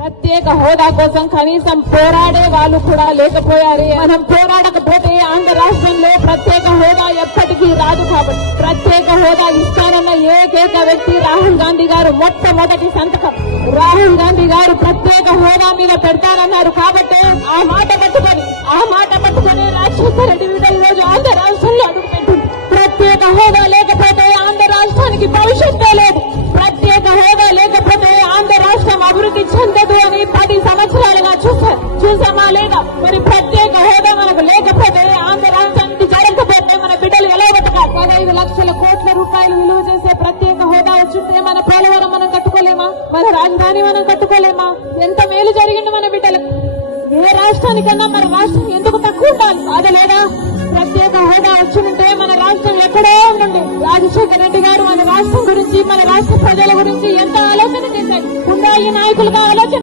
ప్రత్యేక హోదా కోసం కనీసం పోరాడే వాళ్ళు కూడా లేకపోయారు. మనం పోరాడకపోతే ఆంధ్ర రాష్ట్రంలో ప్రత్యేక హోదా ఎప్పటికీ రాదు. కాబట్టి ప్రత్యేక హోదా ఇస్తానన్న ఏకైక వ్యక్తి రాహుల్ గాంధీ గారు. మొట్టమొదటి సంతకం రాహుల్ గాంధీ గారు ప్రత్యేక హోదా మీద పెడతారన్నారు. కాబట్టి ఆ మాట పట్టుకొని రాజశేఖర రెడ్డి బిడ్డ ఈ రోజు ఆంధ్ర రాష్ట్రంలో అడుగుపెట్టింది. ప్రత్యేక హోదా లేకపోతే ఆంధ్ర రాష్ట్రానికి భవిష్యత్తే లేదు. ప్రత్యేక హోదా లేకపోతే ఆంధ్ర రాష్ట్రం అభివృద్ధి చెందదు అని 10 సంవత్సరాలుగా చూసామా లేదా? మరి ప్రత్యేక హోదా మనకు లేకపోతే ఆంధ్ర రాష్ట్రానికి జరగకపోతే మన బిడ్డలు ఎలా బతకాలి? 15 లక్షల కోట్ల రూపాయలు విలువ చేసే ప్రత్యేక హోదా వచ్చింటే మన పోలవరం మనం కట్టుకోలేమా? మన రాజధాని మనం కట్టుకోలేమా? ఎంత మేలు జరిగింది మన బిడ్డలకు. ఏ రాష్ట్రానికన్నా మన రాష్ట్రం ఎందుకు తక్కువ ఉండాలి? బాధ లేదా? ప్రత్యేక హోదా వచ్చిందంటే మన రాష్ట్రం ఎక్కడో ఉండండి. రాజశేఖర రెడ్డి గారు మన రాష్ట్రం గురించి, మన రాష్ట్ర ప్రజల గురించి ఎంత ఆలోచన చేశారు. ఈ నాయకులుగా ఆలోచన